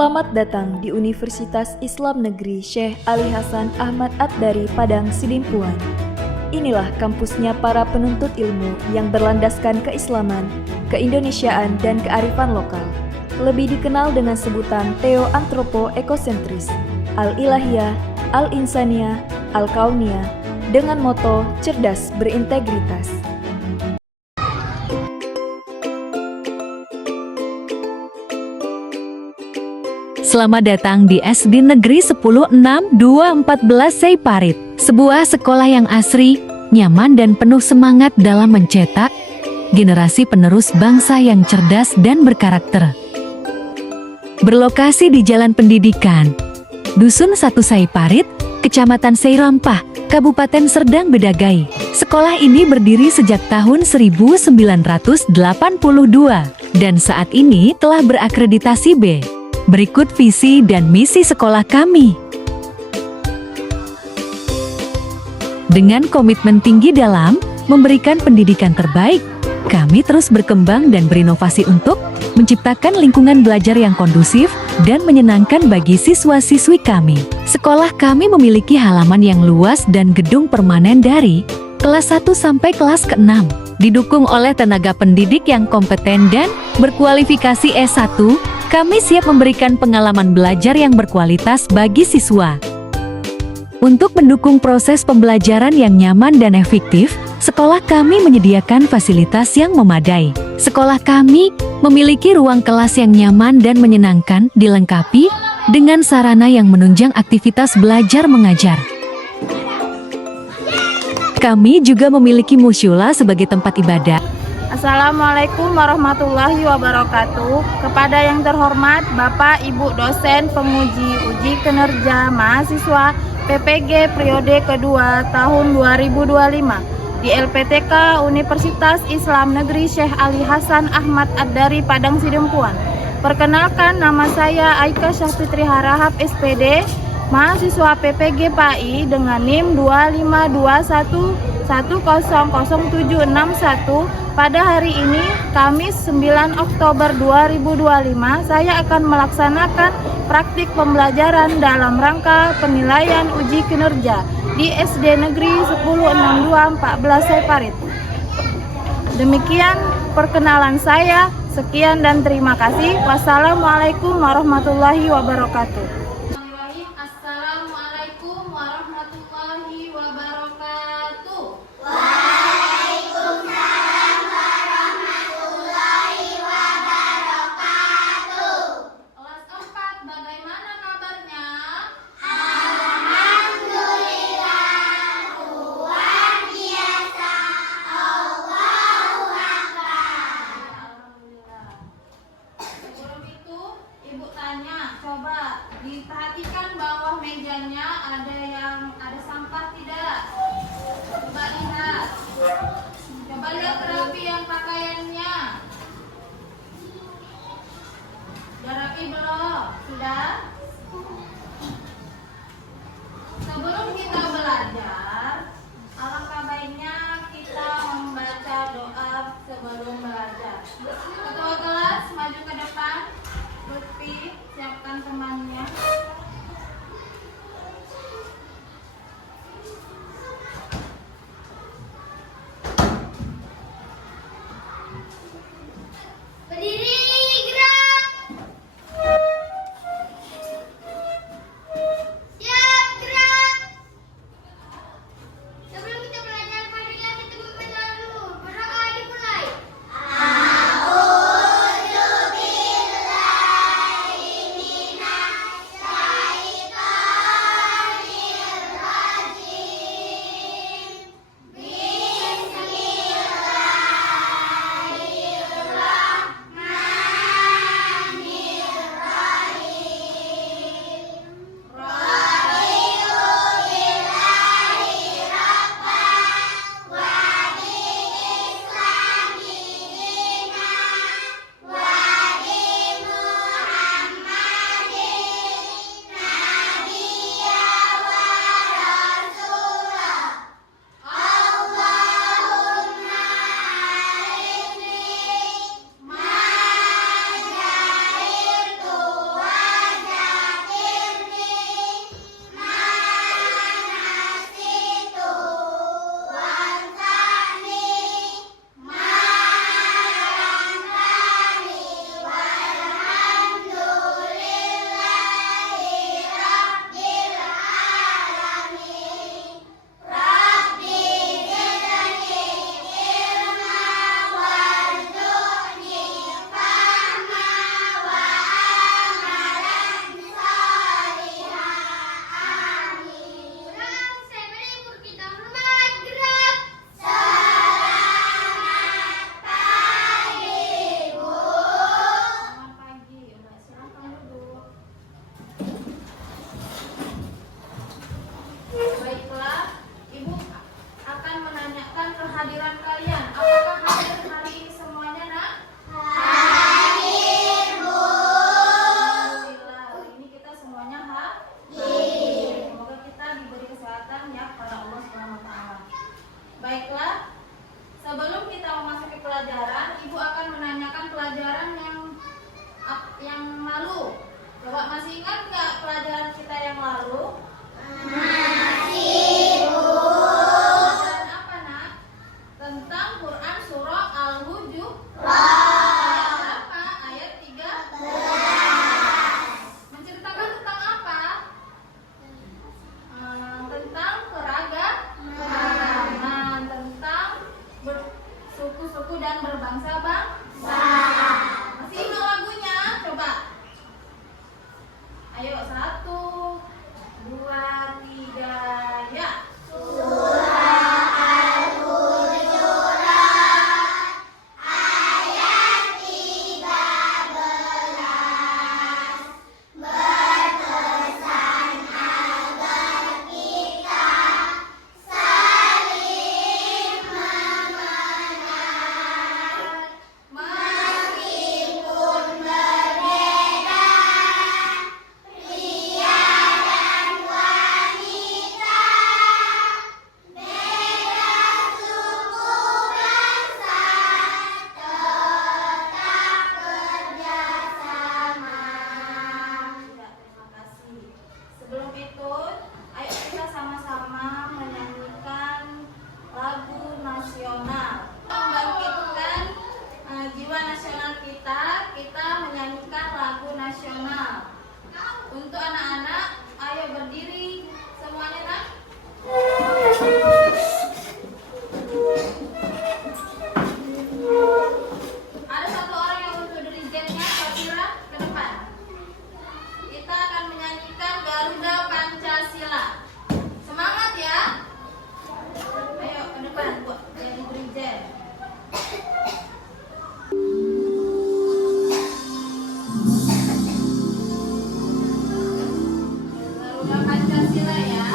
Selamat datang di Universitas Islam Negeri Syekh Ali Hasan Ahmad Ad-Dari Padang Sidimpuan. Inilah kampusnya para penuntut ilmu yang berlandaskan keislaman, keindonesiaan, dan kearifan lokal. Lebih dikenal dengan sebutan Theo-Antropo-Ekosentris, Al-Ilahiyah, Al-Insaniyah, Al-Kauniyah, dengan moto cerdas berintegritas. Selamat datang di SD Negeri 106214 Seiparit, sebuah sekolah yang asri, nyaman dan penuh semangat dalam mencetak generasi penerus bangsa yang cerdas dan berkarakter. Berlokasi di Jalan Pendidikan, Dusun 1 Seiparit, Kecamatan Seirampah, Kabupaten Serdang Bedagai. Sekolah ini berdiri sejak tahun 1982 dan saat ini telah berakreditasi B. Berikut visi dan misi sekolah kami. Dengan komitmen tinggi dalam memberikan pendidikan terbaik, kami terus berkembang dan berinovasi untuk menciptakan lingkungan belajar yang kondusif dan menyenangkan bagi siswa-siswi kami. Sekolah kami memiliki halaman yang luas dan gedung permanen dari kelas 1 sampai kelas ke-6. Didukung oleh tenaga pendidik yang kompeten dan berkualifikasi S1, kami siap memberikan pengalaman belajar yang berkualitas bagi siswa. Untuk mendukung proses pembelajaran yang nyaman dan efektif, sekolah kami menyediakan fasilitas yang memadai. Sekolah kami memiliki ruang kelas yang nyaman dan menyenangkan, dilengkapi dengan sarana yang menunjang aktivitas belajar mengajar. Kami juga memiliki musyola sebagai tempat ibadah. Assalamualaikum warahmatullahi wabarakatuh. Kepada yang terhormat Bapak Ibu dosen penguji uji kinerja mahasiswa PPG periode kedua tahun 2025 di LPTK Universitas Islam Negeri Syekh Ali Hasan Ahmad Ad-Dari Padang Sidimpuan. Perkenalkan, nama saya Aika Syafitri Harahap SPD, mahasiswa PPG PAI dengan NIM 25211000761. Pada hari ini, Kamis 9 Oktober 2025, saya akan melaksanakan praktik pembelajaran dalam rangka penilaian uji kinerja di SD Negeri 106214 Seiparit. Demikian perkenalan saya. Sekian dan terima kasih. Wassalamualaikum warahmatullahi wabarakatuh. Assalamualaikum warahmatullahi wabarakatuh. Waalaikumsalam warahmatullahi wabarakatuh. Kelas 4, bagaimana kabarnya? Alhamdulillah, luar biasa. Allahu Akbar. Alhamdulillah. Sebelum itu, Ibu tanya, coba diperhatikan bawah mejanya ada sampah tidak? Coba lihat. Coba lihat rapi yang pakaiannya. Sudah rapi belum? Sudah? Sebelum kita belajar, alangkah baiknya kita membaca doa sebelum belajar. Ketua kelas maju ke depan. Lutfi, siapkan temannya. Berdiri, gerak. Siap, gerak. Sebelum kita belajar, marilah kita membaca dulu. Berdoa dimulai. A'udzu billahi minasy ingat nggak pelajaran kita yang lalu? Pelajaran apa, Nak? Tentang Quran surah Al-Hujurat. Apa? Ayat 13. Menceritakan tentang apa? Tentang keragaman, tentang bersuku-suku dan berbangsa-bangsa. Masih ingat lagunya? Coba. Ayo, 1, 2, 3, ya. Terima kasih. Sebelum itu, ayo kita sama-sama menyanyikan lagu nasional. Membangkitkan jiwa nasional kita menyanyikan lagu nasional. Untuk anak-anak, ayo berdiri semuanya, Nak. Ada satu orang yang untuk dirijennya, Fadira, ke depan. Kita akan menyanyikan Garuda Pancasila. Semangat ya. Ayo ke depan, Bu, jadi dirijen. Garuda Pancasila ya.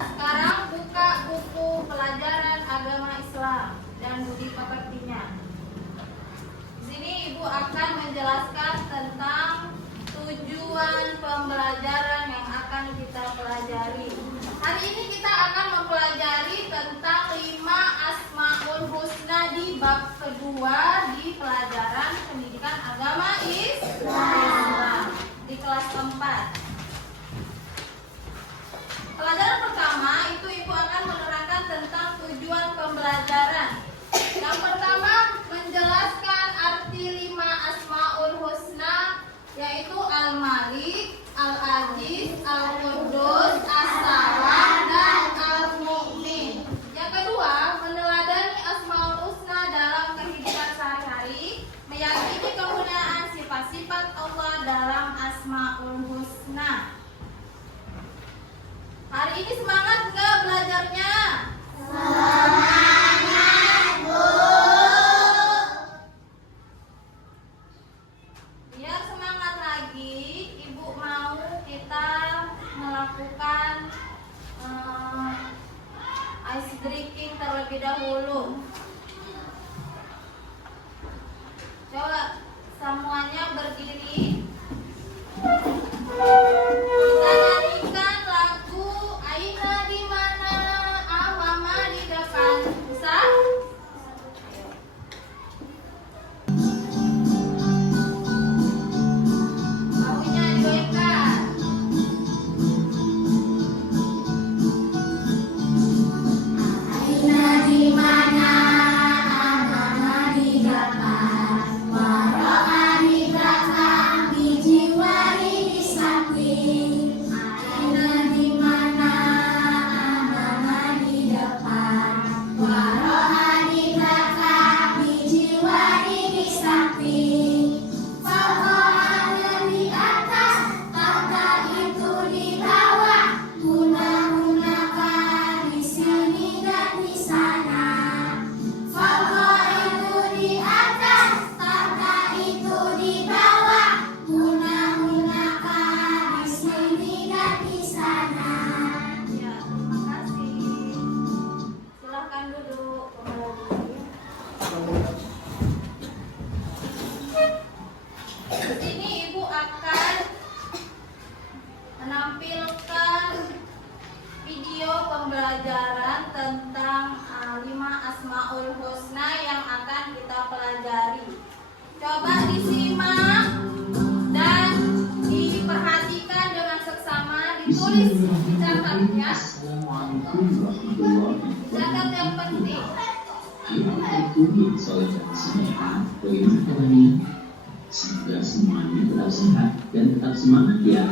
Sekarang buka buku pelajaran agama Islam dan budi pekertinya. Di sini Ibu akan menjelaskan tentang tujuan pembelajaran yang akan kita pelajari. Hari ini kita akan mempelajari tentang 5 Asmaul Husna di bab kedua di pelajaran pendidikan agama Islam di kelas 4. Pelajaran pertama itu Ibu akan menerangkan tentang tujuan pembelajaran. Yang pertama menjelaskan arti 5 Asmaul Husna, yaitu Al-Malik, Al-Aziz, Al-Quddus, As-Salam, dan Al-Mu'min. Yang kedua, meneladani Asmaul Husna dalam kehidupan sehari-hari, meyakini kemuliaan sifat-sifat Allah dalam Asmaul Husna. Hari ini semangat nggak belajarnya? Semangat, Bu. Biar semangat lagi, Ibu mau kita melakukan ice drinking terlebih dahulu. Coba semuanya berdiri. Kita nyanyikan lagu Aina di mana, Mama di depan. Bisa? Bahunya digoyangkan. Aina di mana, Mama di depan, Waro'a di belakang, di jiwa ini sakti. Coba disimak dan diperhatikan dengan seksama, ditulis, dicatat ya. Assalamualaikum warahmatullahi Catat yang penting. Assalamualaikum Bagaimana kabarnya? Semoga semuanya tetap sehat dan tetap semangat ya.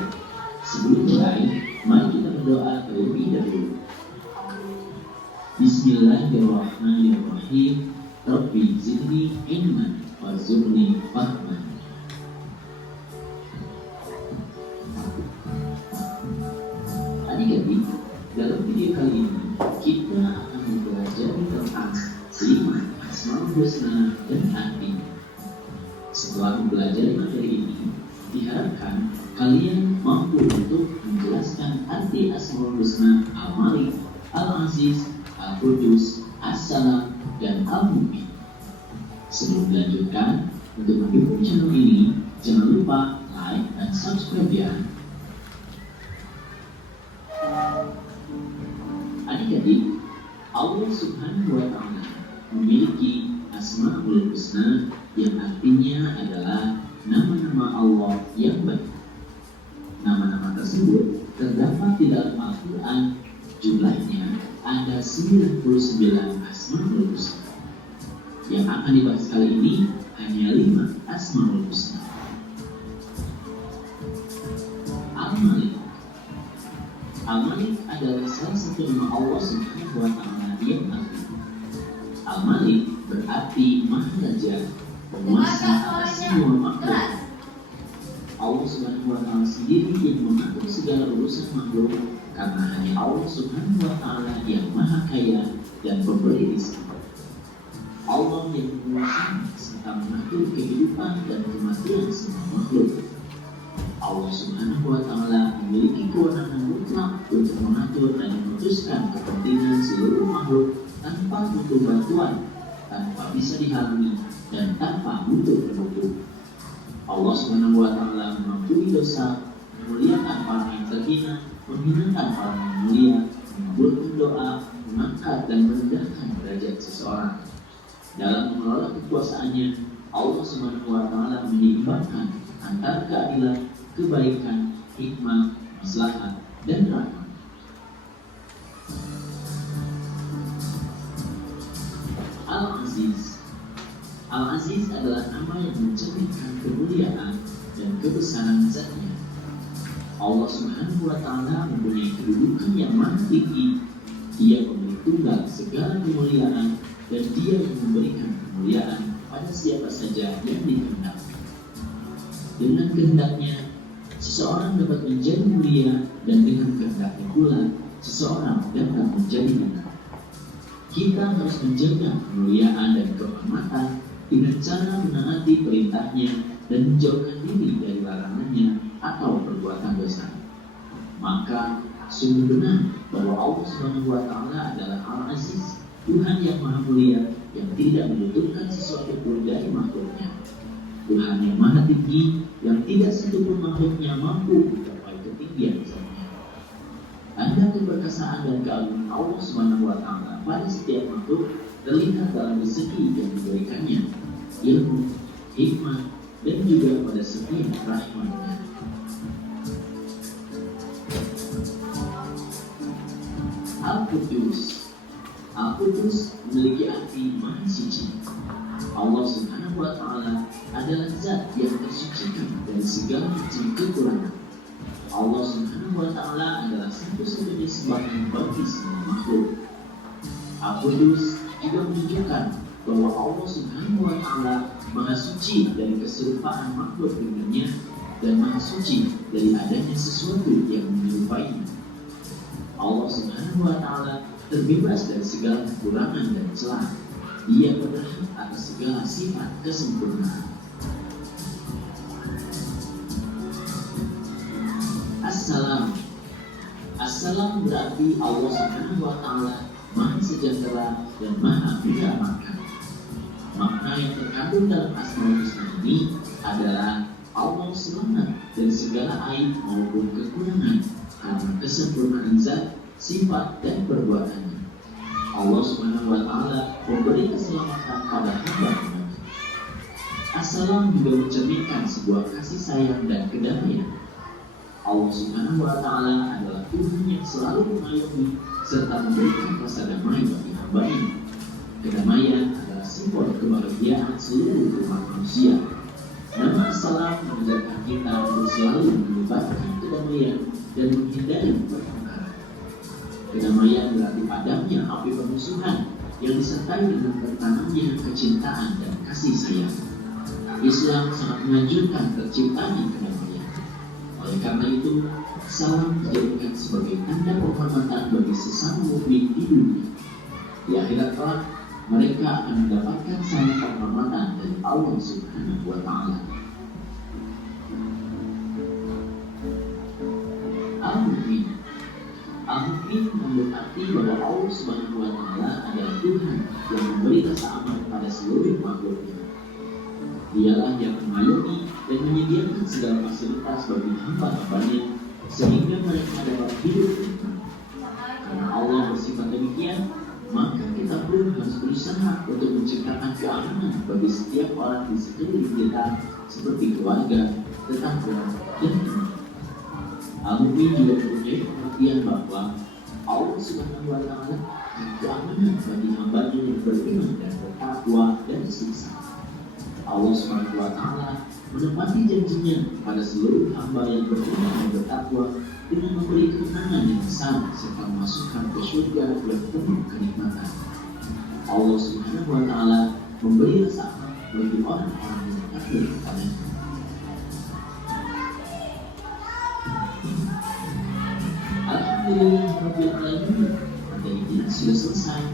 Sebelum mulai, mari kita berdoa terlebih dahulu. Bismillahirrahmanirrahim. Rabbi zidni ilman warzuqni fahman. Adik-adik, dalam video kali ini kita akan mempelajari tentang 5 Asmaul Husna dan artinya. Setelah mempelajari materi ini, diharapkan kalian mampu untuk menjelaskan arti Asmaul Husna Al-Malik, Al-Aziz, Al-Qudus, As-Salam, dan Al-Mu'min. Sebelum dilanjutkan, untuk mendukung channel ini, jangan lupa like dan subscribe ya. Adik-adik, Allah Subhanahu wa Ta'ala memiliki Asmaul Husna yang artinya adalah nama-nama Allah yang baik. Nama-nama tersebut terdapat di dalam Al-Quran. Jumlahnya ada 99 Asmaul Husna. Yang akan dibahas kali ini hanya 5 Asmaul Husna. Al-Malik. Al-Malik adalah salah satu nama Allah Subhanahu wa Ta'ala yang agung. Al-Malik berarti Maha Raja, penguasa atas semua makhluk. Allah Subhanahu wa Ta'ala sendiri yang mengatur segala urusan makhluk, karena hanya Allah Subhanahu wa Ta'ala yang Maha Kaya dan pemberi rezeki. Allah yang menguasai serta mengatur kehidupan dan kematian semua makhluk. Allah Subhanahu wa Ta'ala memiliki kewenangan mutlak untuk mengatur dan memutuskan kepentingan seluruh makhluk tanpa butuh bantuan, tanpa bisa dihalangi, dan tanpa butuh pendukung. Allah Subhanahu wa Ta'ala mengampuni dosa, memuliakan para yang terhina, menghinakan para yang mulia, mengabulkan doa, mengangkat dan merendahkan derajat seseorang. Dalam mengelola kekuasaannya, Allah Subhanahu wa Ta'ala menyeimbangkan antara keadilan, kebaikan, hikmah, maslahat, dan rahmat. Al-Aziz. Al-Aziz adalah nama yang mencerminkan kemuliaan dan kebesaran zatnya. Allah Subhanahu wa Ta'ala mempunyai kedudukan yang maha tinggi. Dia pemilik tunggal segala kemuliaan, dan Dia yang memberikan kemuliaan pada siapa saja yang dikehendaki. Dengan kehendaknya, seseorang dapat menjadi mulia, dan dengan kehendaknya pula, seseorang dapat menjadi hina. Kita harus menjaga kemuliaan dan kehormatan dengan cara menaati perintahnya dan menjauhkan diri dari larangannya atau perbuatan dosa. Maka sungguh benar bahwa Allah Subhanahu wa Ta'ala adalah Al-Aziz, Tuhan yang maha mulia, yang tidak membutuhkan sesuatu pun dari makhluknya. Tuhan yang maha tinggi, yang tidak satupun makhluknya mampu mencapai ketinggian zatnya. Tanda keperkasaan dan keagungan Allah Subhanahu wa Ta'ala pada setiap makhluk terlihat dalam rezeki yang diberikannya, ilmu, hikmah, dan juga pada setiap rahmatnya. Al-Qudus. Al-Qudus memiliki arti maha suci. Allah Subhanahu wa Ta'ala adalah zat yang tersucikan dari segala macam kekurangan. Allah Subhanahu wa Ta'ala adalah satu-satunya sembahan bagi semua makhluk. Al-Qudus juga menunjukkan bahwa Allah Subhanahu wa Ta'ala maha suci dari keserupaan makhluk dengannya dan maha suci dari adanya sesuatu yang menyerupainya. Allah Subhanahu wa Ta'ala terbebas dari segala kekurangan dan celah. Dia berhak atas segala sifat kesempurnaan. As-Salam. As-Salam berarti Allah Subhanahu wa Ta'ala maha sejahtera dan maha menyelamatkan. Makna yang terkandung dalam Asmaul Husna ini adalah Allah selamat dari segala aib maupun kekurangan karena kesempurnaan zat, sifat, dan perbuatannya. Allah Subhanahu wa Ta'ala memberi keselamatan pada hamba-Nya. As-salam juga mencerminkan sebuah kasih sayang dan kedamaian. Allah Subhanahu wa Ta'ala adalah Tuhan yang selalu mengayomi serta memberikan rasa damai bagi hamba-Nya. Kedamaian adalah simbol kebahagiaan seluruh umat manusia. Nama As-salam mengajarkan kita untuk selalu menyebarkan kedamaian dan menghindari pertengkaran. Kedamaian berarti padamnya api permusuhan yang disertai dengan bertanamnya kecintaan dan kasih sayang. Islam sangat menganjurkan terciptanya kedamaian. Oleh karena itu, salam dijadikan sebagai tanda penghormatan bagi sesama mukmin di dunia. Di akhirat kelak, mereka akan mendapatkan salam penghormatan dari Allah Subhanahu wa Ta'ala. Al-Mu'min. Al-Mu'min mengambil arti bahwa Allah Subhanahu wa Ta'ala adalah Tuhan yang memberi rasa aman pada seluruh makhluknya. Dialah yang mengayomi dan menyediakan segala fasilitas bagi hamba-hambanya sehingga mereka dapat hidup nikmat. Karena Allah bersifat demikian, maka kita pun harus berusaha untuk menciptakan keamanan bagi setiap orang di sekeliling kita seperti keluarga, tetangga, dan teman. Al-Mu'min juga mempunyai pengertian bahwa Allah Subhanahu wa Ta'ala keamanan bagi hamba-Nya yang beriman dan bertakwa dari siksa. Allah Subhanahu wa Ta'ala menepati janjinya kepada seluruh hamba yang beriman dan bertakwa dengan memberi kemenangan yang besar serta memasukkan ke surga yang penuh kenikmatan. Allah Subhanahu wa Ta'ala memberi rasa aman bagi orang-orang yang takut kepadanya. Alhamdulillah Rabbil Alamin, materi kita sudah selesai.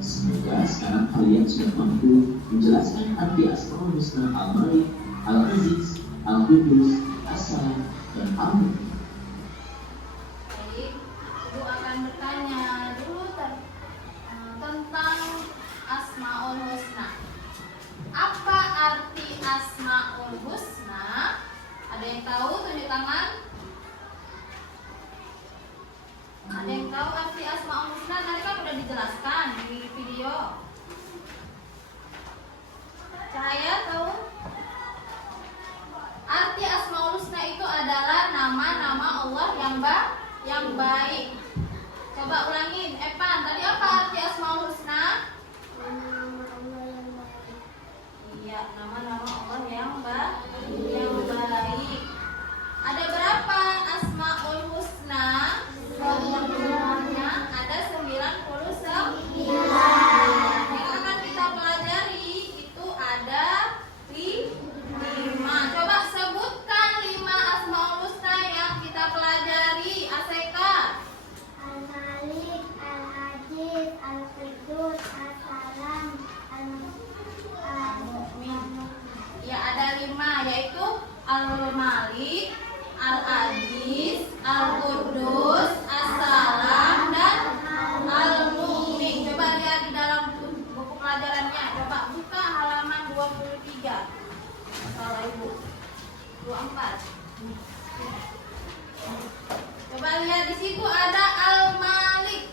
Semoga sekarang kalian sudah mampu menjelaskan arti Asmaul Husna Al-Malik, Al-Aziz, Al-Qudus, As-Salam, dan Al-Mu'min. Baik, Ibu akan bertanya dulu tentang Asmaul Husna. Apa arti Asmaul Husna? Ada yang tahu? Tunjuk tangan. Ada yang tahu arti Asmaul Husna? Tadi kan udah dijelaskan di video. Cahaya tahu? Arti Asmaul Husna itu adalah nama-nama Allah yang baik. Coba ulangin, Evan. Tadi apa arti Asmaul Husna? Iya, nama-nama Allah yang baik. Ada berapa Asmaul Husna? Sebenarnya ada 99. Yang akan kita pelajari itu ada 5. Coba sebutkan 5 Asmaul Husna yang kita pelajari. Aseka. Al-Malik, Al-Aziz, Al-Qudus, As-Salam, Al-Mu'min. Ya, ada 5, yaitu Al-Malik, Al-Aziz, Al-Qudus, As-Salam, dan Al-Mu'min. Coba lihat di dalam buku pelajarannya. Coba buka halaman 23. Salah Ibu. 24. Coba lihat di situ ada Al-Malik.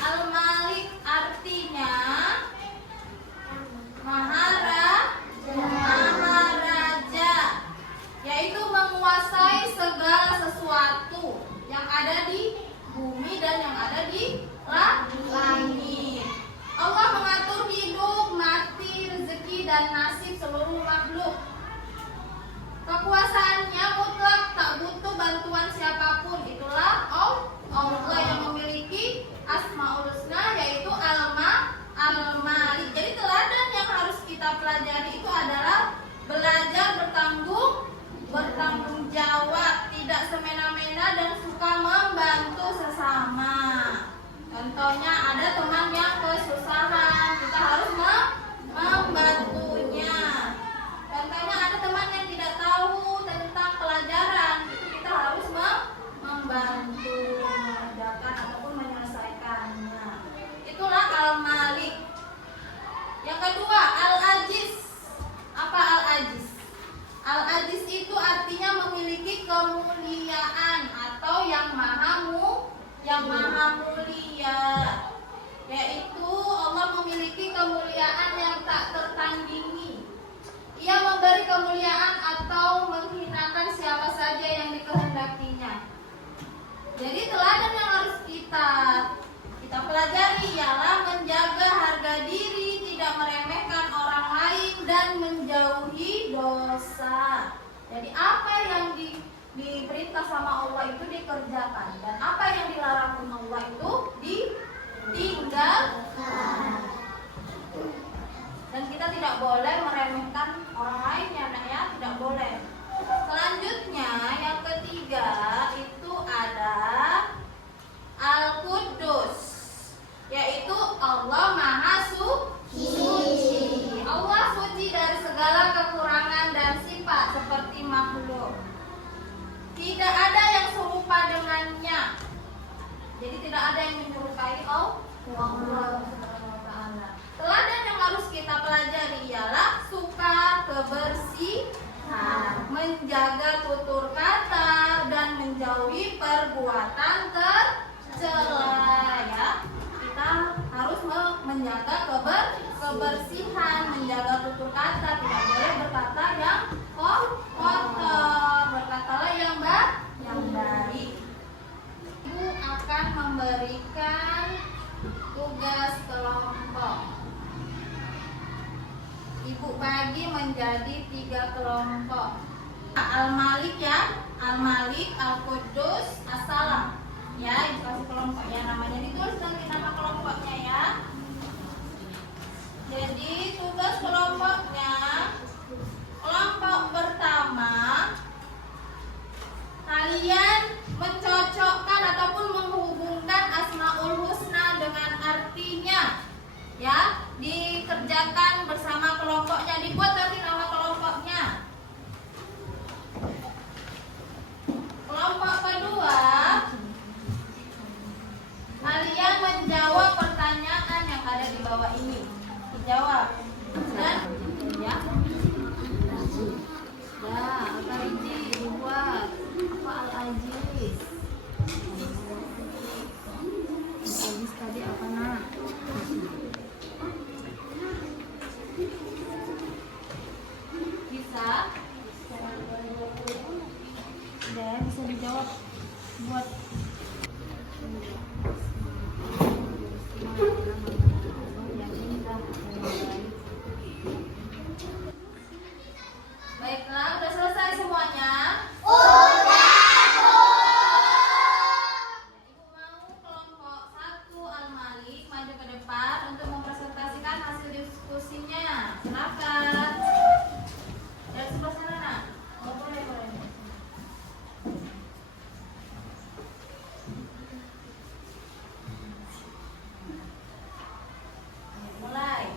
Al-Malik artinya Maharaja, yaitu menguasai segala sesuatu yang ada di bumi dan yang ada di langit. Allah mengatur hidup, mati, rezeki, dan nasib seluruh makhluk. Kekuasaannya mutlak, tak butuh bantuan siapapun. Itulah Allah yang memiliki Asmaul Husna, yaitu Al-Malik. Jadi teladan yang harus kita pelajari itu adalah belajar bertanggung jawab, tidak semena-mena dan suka membantu sesama. Contohnya ada teman yang kesusahan, kita harus membantunya. Contohnya ada teman yang tidak tahu tentang pelajaran, itu kita harus membantu mengerjakan ataupun menyelesaikannya. Itulah Al-Malik. Yang kedua, Al-Aziz. Apa Al-Aziz? Al-Aziz itu artinya memiliki kemuliaan atau yang maha mulia. memberi kemuliaan atau menghinakan siapa saja yang dikehendakinya. Jadi teladan yang harus kita pelajari ialah menjaga harga diri, tidak meremehkan orang lain, dan menjauhi dosa. Jadi apa yang diperintah sama Allah itu dikerjakan, dan apa yang dilarang sama Allah itu ditinggalkan. Dan kita tidak boleh meremehkan orang lain ya nak ya, tidak boleh. Selanjutnya yang ketiga itu ada Al-Quddus, yaitu Allah Maha Suci. Allah suci dari segala kekurangan dan sifat seperti makhluk. Tidak ada yang serupa dengannya. Jadi tidak ada yang menyerupai Allah. Teladan yang harus kita pelajari ialah suka kebersihan, menjaga tutur kata, dan menjauhi perbuatan tercela. Ya, kita harus menjaga kebersihan, menjaga tutur kata, tidak boleh berkata yang kotor, berkatalah yang baik. Ibu akan memberikan tugas kelompok. Ibu bagi menjadi 3 kelompok. Al-Malik ya, Al-Malik, Al-Quddus, As-Salam. Ya, ibu kasih kelompoknya, namanya ditulis nanti nama kelompoknya ya. Jadi tugas kelompoknya, kelompok pertama, kalian mencocokkan ataupun menghubungkan Asmaul Husna dengan artinya. Ya, dikerjakan bersama kelompoknya, dibuat nanti nama kelompoknya. Kelompok kedua, kalian menjawab pertanyaan yang ada di bawah ini. Dijawab. Dan ya. Al-Qariji dibuat. Apa Al-Ajiz? Al-Ajiz tadi apa nak? Bisa dijawab buat baiklah, udah selesai semuanya? Ibu mau kelompok 1 Al-Malik maju ke depan untuk mempresentasikan hasil diskusinya. Silakan. Dari sebelah sana nak. Oh, boleh. Mulai.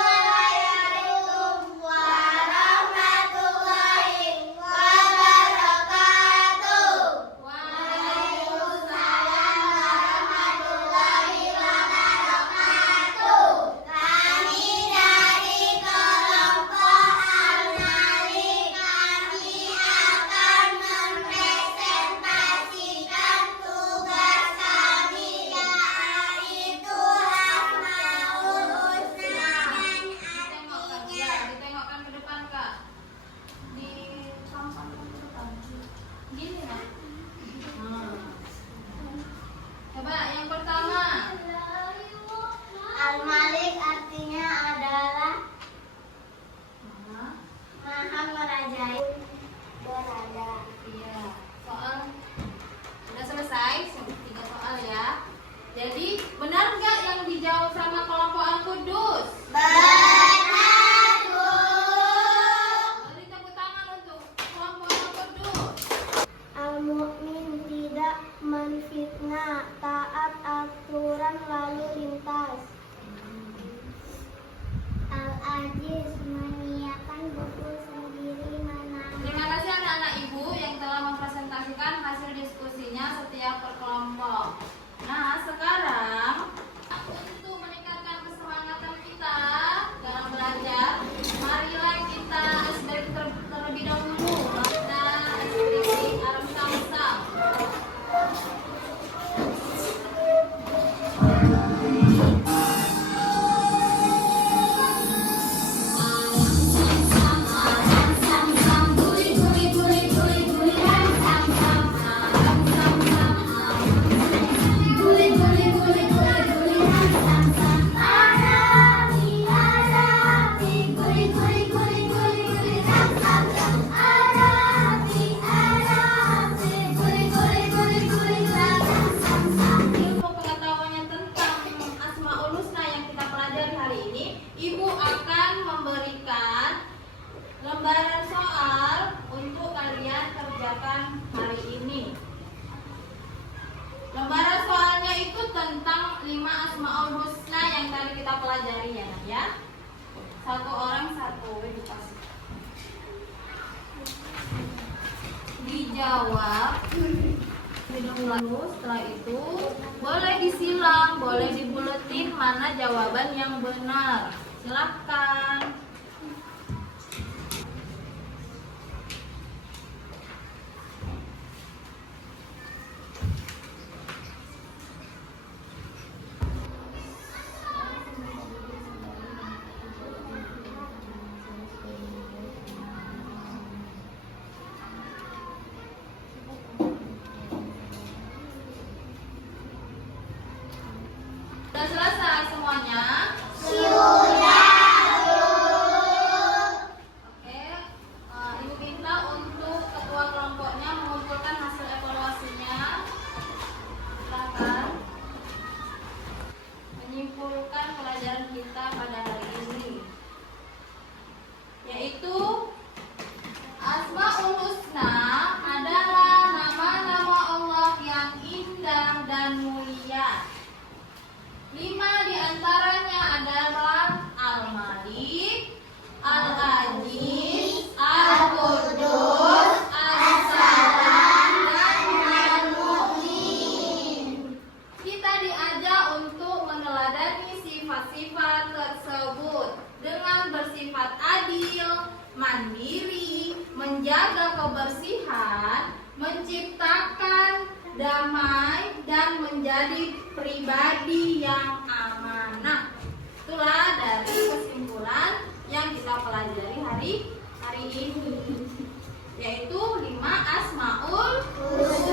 Assalamualaikum warahmatullahi wabarakatuh. Waalaikumsalam warahmatullahi wabarakatuh. Kami dari kelompok Al-Malik, kami akan mempresentasikan tugas kami, yaitu Asmaul Husna dan artinya. Ditengokkan ke depan Kak. Disampaikan ke depan. Gini nak. Coba yang pertama. Al-Malik artinya adalah Nah, Maha Merajai, berada. iya. Soal udah selesai, 3 soal ya. Jadi benar nggak yang dijawab sama kelompok Al-Quddus? Benar, Bu. Beri tepuk tangan untuk kelompok Al-Quddus. Al-Mu'min tidak menfitnah, taat aturan lalu lintas. Al-Aziz menyiapkan buku sendiri menang. Terima kasih anak-anak ibu yang telah mempresentasikan hasil diskusinya setiap per kelompok. Nah, sekarang untuk meningkatkan kesemangatan kita dalam belajar, marilah kita break terlebih dahulu. Kita ekspresi Arab Samsam. Setelah itu boleh disilang, boleh dibuletin mana jawaban yang benar. Silahkan. Sudah selesai semuanya? Oke, Ibu minta untuk ketua kelompoknya mengumpulkan hasil evaluasinya. Silakan menyimpulkan pelajaran kita pada hari ini, yaitu Asmaul Husna adalah nama-nama Allah yang indah dan mulia. 5 diantaranya adalah Al-Malik, Al-Aziz, Al-Qudus, As-Salam, dan Al-Mu'min. Kita diajak untuk meneladani sifat-sifat tersebut dengan bersifat adil, mandiri, menjaga kebersihan, menciptakan damai, dan menjadi pribadi yang amanah. Itulah dari kesimpulan yang kita pelajari hari ini, yaitu 5 Asmaul Husna.